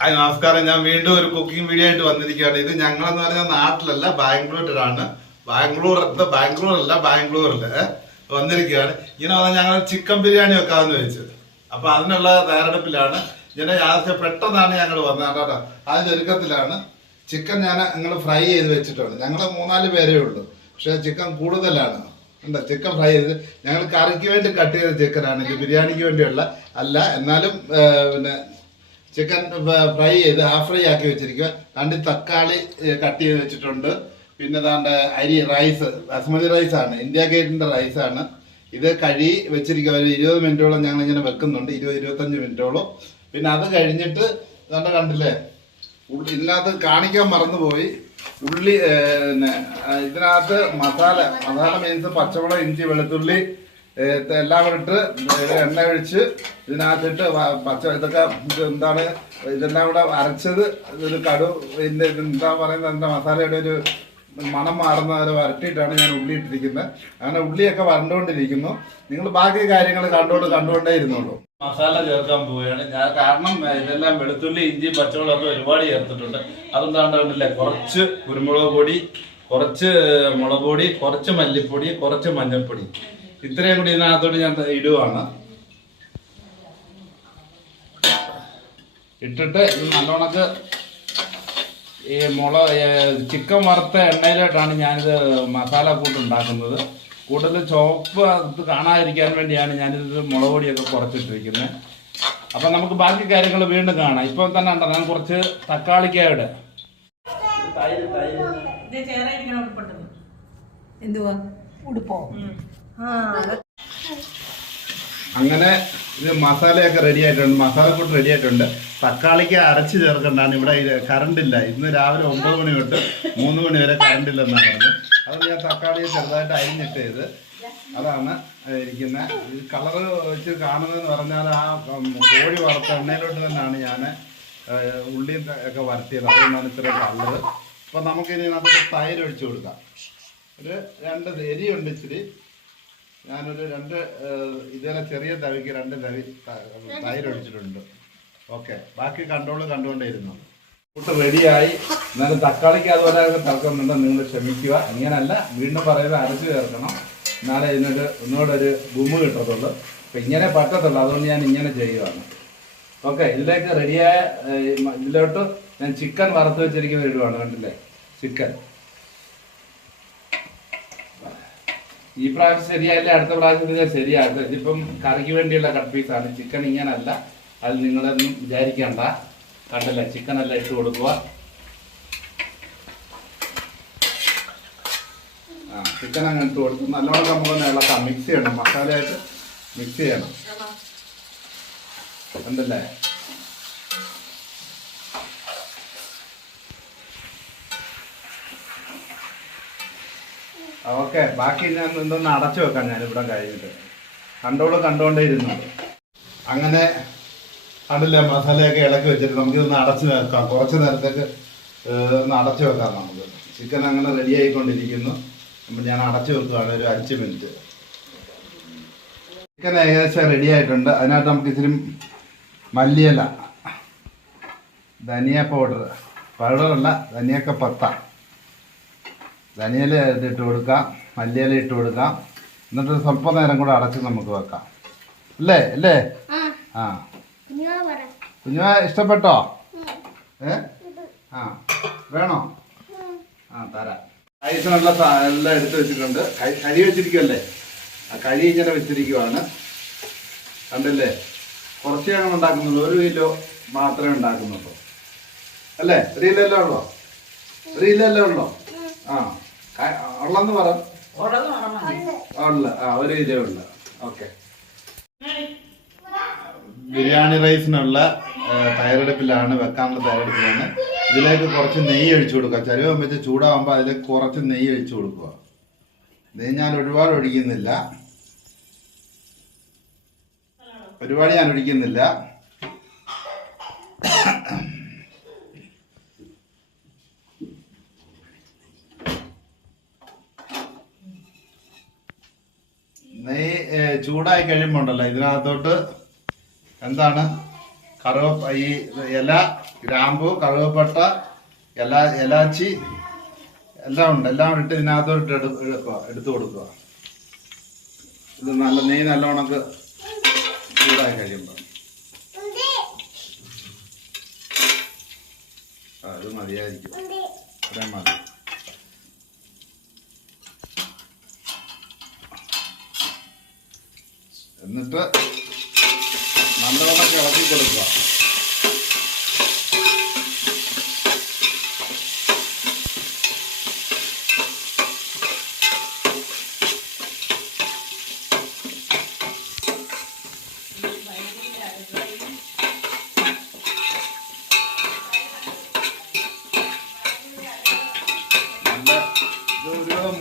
Hi നമസ്കാരം. ഞാൻ വീണ്ടും ഒരു കുക്കിംഗ് വീഡിയോ ആയിട്ട് വന്നിരിക്കുകയാണ്. ഇത് ഞങ്ങളെന്ന് പറഞ്ഞാൽ നാട്ടിലല്ല ബാംഗ്ലൂരിലാണ്. ബാംഗ്ലൂർ അല്ല ബാംഗ്ലൂരിൽ വന്നിരിക്കുകയാണ്. ഇങ്ങനെ വന്നാൽ ഞങ്ങൾ ചിക്കൻ ബിരിയാണി വെക്കാമെന്ന് വെച്ചത് അപ്പൊ അതിനുള്ള തയ്യാറെടുപ്പിലാണ്. ഇങ്ങനെ യാത്ര പെട്ടെന്നാണ് ഞങ്ങൾ വന്നത്. കേട്ടോ ആ ഒരുക്കത്തിലാണ്. ചിക്കൻ ഞാൻ നിങ്ങൾ ഫ്രൈ ചെയ്ത് വെച്ചിട്ടുണ്ട്. ഞങ്ങൾ മൂന്നാൽ പേരേ ഉള്ളൂ. പക്ഷെ ചിക്കൻ കൂടുതലാണ്. എന്താ ചിക്കൻ ഫ്രൈ ചെയ്ത് ഞങ്ങൾ കറിക്ക് വേണ്ടി കട്ട് ചെയ്ത ചിക്കനാണ് ബിരിയാണിക്ക് വേണ്ടിയുള്ള. അല്ല എന്നാലും പിന്നെ ചിക്കൻ ഫ്രൈ ചെയ്ത് ഹാഫ് ഫ്രൈ ആക്കി വെച്ചിരിക്കുക രണ്ട് തക്കാളി കട്ട് ചെയ്ത് വെച്ചിട്ടുണ്ട്. പിന്നെ താണ്ട് അരി റൈസ് ബസ്മതി റൈസ് ആണ്. ഇന്ത്യ ഗേറ്റിന്റെ റൈസ് ആണ്. ഇത് കഴി വെച്ചിരിക്കുക ഒരു ഇരുപത് മിനിറ്റോളം ഞങ്ങൾ ഇങ്ങനെ വെക്കുന്നുണ്ട്. ഇരുപത് ഇരുപത്തഞ്ച് മിനിറ്റോളം. പിന്നെ അത് കഴിഞ്ഞിട്ട് താണ്ട് കണ്ടില്ലേ? ഇതിനകത്ത് കാണിക്കാൻ മറന്നുപോയി. ഉള്ളി ഇതിനകത്ത് മസാല മസാല മീൻസ് പച്ചമുളക് ഇഞ്ചി വെളുത്തുള്ളി എല്ലാം ഇട്ട് എണ്ണ ഒഴിച്ച് ഇതിനകത്തിട്ട് പച്ച ഇതൊക്കെ എന്താണ് ഇതെല്ലാം കൂടെ അരച്ചത് ഇതൊരു കടു ഇതിന്റെ എന്താ പറയുന്നത് എന്താ മസാലയുടെ ഒരു മണം മാറുന്ന ഒരു വരട്ടിയിട്ടാണ് ഞാൻ ഉള്ളി ഇട്ടിരിക്കുന്നത്. അങ്ങനെ ഉള്ളിയൊക്കെ വരണ്ടുകൊണ്ടിരിക്കുന്നു നിങ്ങൾ ബാക്കി കാര്യങ്ങൾ കണ്ടുകൊണ്ട് കണ്ടുകൊണ്ടേ ഇരുന്നുള്ളൂ മസാല ചേർക്കാൻ പോവുകയാണ്. ഞാൻ കാരണം ഇതെല്ലാം വെളുത്തുള്ളി ഇഞ്ചി പച്ചമുളകൊക്കെ ഒരുപാട് ചേർത്തിട്ടുണ്ട്. അതുകൊണ്ടാണ് കണ്ടില്ലേ? കുറച്ച് കുരുമുളക് പൊടി കുറച്ച് മുളക് പൊടി കുറച്ച് മല്ലിപ്പൊടി കുറച്ച് മഞ്ഞൾപ്പൊടി. ഇത്രയും കൂടി ഇതിനകത്തോട്ട് ഞാൻ ഇടുവാണ്. ഇട്ടിട്ട് ഇത് നല്ലോണക്ക് ഈ മുള ചിക്കൻ വറുത്ത എണ്ണയിലോട്ടാണ് ഞാനിത് മസാല കൂട്ട് ഉണ്ടാക്കുന്നത്. കൂടുതൽ ചുവപ്പ് ഇത് കാണാതിരിക്കാൻ വേണ്ടിയാണ് ഞാനിത് മുളക് പൊടിയൊക്കെ കുറച്ചിട്ടിരിക്കുന്നത്. അപ്പം നമുക്ക് ബാക്കി കാര്യങ്ങൾ വീണ്ടും കാണാം. ഇപ്പോൾ തന്നെ ഉണ്ടോ ഞാൻ കുറച്ച് തക്കാളിക്കായുടെ. എന്തുവാ? ഉടുപ്പോ? അങ്ങനെ ഇത് മസാലയൊക്കെ റെഡി ആയിട്ടുണ്ട് മസാലക്കൂട്ട് റെഡി ആയിട്ടുണ്ട് തക്കാളിക്ക് അരച്ച് ചേർക്കണ്ടാണ് ഇവിടെ കറണ്ട് ഇല്ല ഇന്ന് രാവിലെ ഒമ്പത് മണി തൊട്ട് മൂന്ന് മണി വരെ കറണ്ട് ഇല്ലെന്നാണ് പറഞ്ഞത്. അത് ഞാൻ തക്കാളി ചെറുതായിട്ട് അരിഞ്ഞിട്ട് ചെയ്ത് അതാണ് ഇരിക്കുന്ന. കളറ് വെച്ച് കാണുന്നതെന്ന് പറഞ്ഞാൽ ആ കോഴി വറുത്ത എണ്ണയിലോട്ട് തന്നെയാണ് ഞാൻ ഉള്ളി ഒക്കെ വരട്ടിയത് അതുകൊണ്ടാണ് ഇത്ര കളറ് അപ്പം നമുക്കിനി നമുക്ക് തൈര് ഒഴിച്ചു കൊടുക്കാം. ഒരു രണ്ട് എരിയുണ്ട് ഇച്ചിരി. ഞാനൊരു രണ്ട് ഇതേ ചെറിയ തവിക്ക് രണ്ട് തവി തൈരൊഴിച്ചിട്ടുണ്ട് ഓക്കെ. ബാക്കി കൺട്രോൾ കണ്ടുകൊണ്ടേയിരുന്നു. കൂട്ട് റെഡിയായി. എന്നാലും തക്കാളിക്ക് അതുപോലെ തർക്കമുണ്ട് നിങ്ങൾ ക്ഷമിക്കുക. ഇങ്ങനല്ല വീണ്ടും പറയുമ്പോൾ അരച്ച് ചേർക്കണം. എന്നാലേ ഇതിനൊരു ഒന്നുകൂടെ ഒരു ഗുമ്മ് കിട്ടത്തുള്ളൂ. അപ്പം ഇങ്ങനെ പറ്റത്തുള്ളൂ. അതുകൊണ്ട് ഞാൻ ഇങ്ങനെ ചെയ്യുവാണ്. ഓക്കെ. ഇതിലേക്ക് റെഡിയായ ഇതിലോട്ട് ഞാൻ ചിക്കൻ വറുത്ത് വെച്ചിരിക്കുന്ന ഇടുവാണ്. കണ്ടില്ലേ? ചിക്കൻ. ഈ പ്രാവശ്യം ശരിയായില്ല അടുത്ത പ്രാവശ്യം ഞാൻ ശരിയാക്കും ഇതിപ്പം കറിക്ക് വേണ്ടിയുള്ള കട്ട് പീസാണ് ചിക്കൻ ഇങ്ങനല്ല. അത് നിങ്ങളൊന്നും വിചാരിക്കണ്ട. കണ്ടല്ല? ചിക്കൻ എല്ലാം ഇട്ട് കൊടുക്കുക. ആ ചിക്കൻ അങ്ങനെ ഇട്ട് കൊടുത്ത് നല്ലോണം നമുക്ക് ഇളക്കാം. മിക്സ് ചെയ്യണം. മസാലയായിട്ട് മിക്സ് ചെയ്യണം. കണ്ടല്ലേ? ഓക്കെ. ബാക്കി ഞാൻ എന്തൊന്ന് അടച്ചു വെക്കാം ഞാൻ ഇവിടെ കഴിഞ്ഞിട്ട്. കണ്ടോളൂ കണ്ടോണ്ടേ ഇരുന്നു അങ്ങനെ കണ്ടില്ല മസാലയൊക്കെ ഇളക്കി വെച്ചിട്ട് നമുക്ക് ഇതൊന്ന് അടച്ചു വെക്കാം. കുറച്ച് നേരത്തേക്ക് ഒന്ന് അടച്ചു വെക്കാം നമുക്ക്. ചിക്കൻ അങ്ങനെ റെഡി ആയിക്കൊണ്ടിരിക്കുന്നു. അപ്പം ഞാൻ അടച്ചു വെക്കുകയാണ് ഒരു അഞ്ച് മിനിറ്റ് ചിക്കൻ ഏകദേശം റെഡി ആയിട്ടുണ്ട്. അതിനകത്ത് നമുക്ക് ഇച്ചിരി മല്ലിയില ധനിയ പൗഡർ പൗഡറല്ല ധനിയൊക്കെ പത്ത ധനിയല ഇട്ട് കൊടുക്കാം മല്ലിയില ഇട്ട് കൊടുക്കാം. എന്നിട്ട് സ്വല്പ നേരം കൂടെ അടച്ച് നമുക്ക് വെക്കാം. അല്ലേ? അല്ലേ? ആ. കുഞ്ഞു ഇഷ്ടപ്പെട്ടോ? ഏ? ആ. വേണോ? ആ തരാം. നല്ല എല്ലാം എടുത്ത് വെച്ചിട്ടുണ്ട്. കഴി വെച്ചിരിക്കുമല്ലേ ആ കഴി ഇങ്ങനെ വെച്ചിരിക്കുവാണ്. കണ്ടല്ലേ? കുറച്ച് ഞങ്ങൾ ഉണ്ടാക്കുന്നുള്ളൂ. ഒരു കിലോ മാത്രമേ ഉണ്ടാക്കുന്നുള്ളൂ. അല്ലേ? ഒരു കിലോ അല്ലേ ഉള്ളോ? ഒരു കിലോ അല്ലേ ഉള്ളോ? ആ. ഉള്ളെന്ന് പറ. ഉള്ള. ആ ഒരു ഇതേ ഉള്ള. ഓക്കെ. ബിരിയാണി റൈസിനുള്ള തയ്യാറെടുപ്പിലാണ് വെക്കാനുള്ള തയ്യാറെടുപ്പിലാണ്. ഇതിലേക്ക് കുറച്ച് നെയ്യ് ഒഴിച്ചു കൊടുക്കുക. ചരുവം വെച്ച് ചൂടാവുമ്പോൾ അതിലേക്ക് കുറച്ച് നെയ്യ് ഒഴിച്ചു കൊടുക്കുക. നെയ്യ് ഞാൻ ഒരുപാട് ഒഴിക്കുന്നില്ല. ഒരുപാട് ഞാൻ ഒഴിക്കുന്നില്ല നെയ്യ് ഏ, ചൂടായി കഴിയുമ്പോൾ ഉണ്ടല്ലോ ഇതിനകത്തോട്ട് എന്താണ്? കറുവ ഈ ഇല ഗ്രാമ്പു കറുവപ്പട്ട ഇല ഇലാച്ചി എല്ലാം ഉണ്ട്. എല്ലാം ഇട്ട് ഇതിനകത്തോട്ട് എടു എടുക്കുക എടുത്തു കൊടുക്കുക. ഇത് നല്ല നെയ്യ് നല്ലോണക്ക് ചൂടായി കഴിയുമ്പോൾ അത് മതിയായിരിക്കും. അത്രയും മതി. എന്നിട്ട് നല്ലവണ്ണം ഇളക്കി കൊടുക്കുക.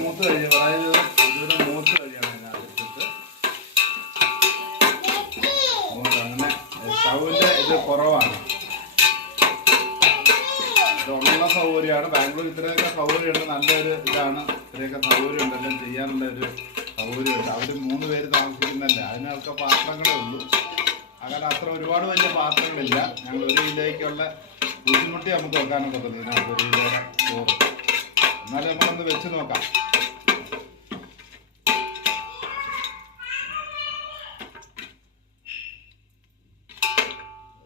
മൂത്ത് കഴിയും അതായത് മൂത്ത് കഴിയണം. ബാംഗ്ലൂർ ഇത്രയൊക്കെ സൗകര്യമുണ്ട്. നല്ലൊരു ഇതാണ്. ഇത്രയൊക്കെ സൗകര്യമുണ്ട് എല്ലാം ചെയ്യാനുള്ള ഒരു സൗകര്യമുണ്ട്. അവർ മൂന്ന് പേര് താമസിക്കുന്നല്ലേ? അതിനൊക്കെ പാത്രങ്ങളേ ഉള്ളൂ. അങ്ങനെ അത്ര ഒരുപാട് വലിയ പാത്രങ്ങളില്ല. ഞങ്ങൾ ഒരു കിലോയ്ക്കുള്ള ബുദ്ധിമുട്ടി നമുക്ക് വെക്കാനൊക്കെ പറ്റും ഇതിനകത്ത് ഒരു കിലോയുടെ ചോറ്. എന്നാലും നമ്മളൊന്ന് വെച്ച് നോക്കാം.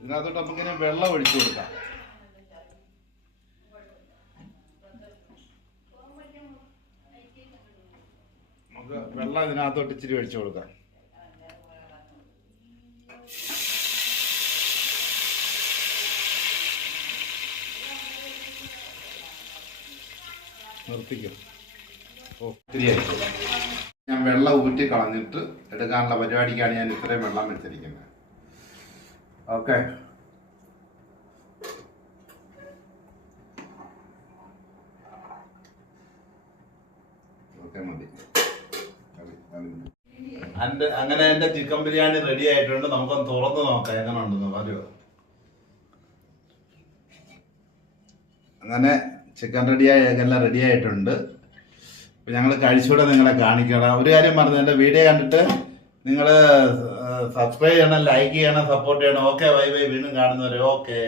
ഇതിനകത്തോട്ട് നമുക്കിങ്ങനെ വെള്ളം ഒഴിച്ചു കൊടുക്കാം. വെള്ളം ഇതിനകത്തോട്ട് ഇച്ചിരി ഒഴിച്ചു കൊടുക്കാം. നിർത്തിക്കും. ഓ ശരിയായി. ഞാൻ വെള്ളം ഊറ്റി കളഞ്ഞിട്ട് എടുക്കാനുള്ള പരിപാടിക്കാണ് ഞാൻ ഇത്രയും വെള്ളം വെച്ചിരിക്കുന്നത്. ഓക്കെ മതി മതി, മതി. അങ്ങനെ എന്റെ ചിക്കൻ ബിരിയാണി റെഡി ആയിട്ടുണ്ട്. നമുക്കൊന്ന് തുറന്ന് നോക്കാം. എങ്ങനെ ഉണ്ടെന്ന് പറയുമോ അങ്ങനെ ചിക്കൻ റെഡിയായി എല്ലാം റെഡി ആയിട്ടുണ്ട്. ഞങ്ങൾ കഴിച്ചുകൂടെ നിങ്ങളെ കാണിക്കണം ഒരു കാര്യം പറഞ്ഞു എന്റെ വീഡിയോ കണ്ടിട്ട് നിങ്ങൾ സബ്സ്ക്രൈബ് ചെയ്യണം ലൈക്ക് ചെയ്യണം സപ്പോർട്ട് ചെയ്യണം. ഓക്കെ ബൈ ബൈ വീണ്ടും കാണുന്നവരെ ഓക്കെ